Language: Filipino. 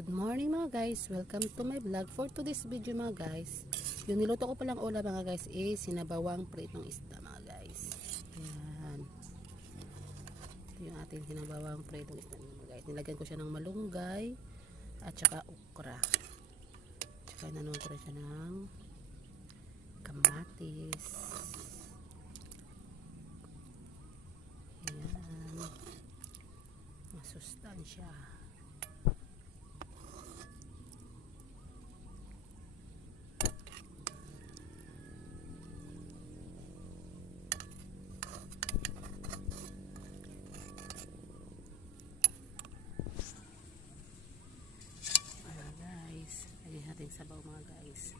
Good morning mga guys, welcome to my vlog. For today's video mga guys, yung niluto ko palang ulam mga guys is sinabawang pritong isda mga guys. Ayan. Ito yung ating sinabawang pritong isda mga guys. Nilagyan ko siya ng malunggay at saka okra. Tsaka nanuan ko rin siya ng kamatis. Ayan. Masustansya. Natin sabaw mga guys.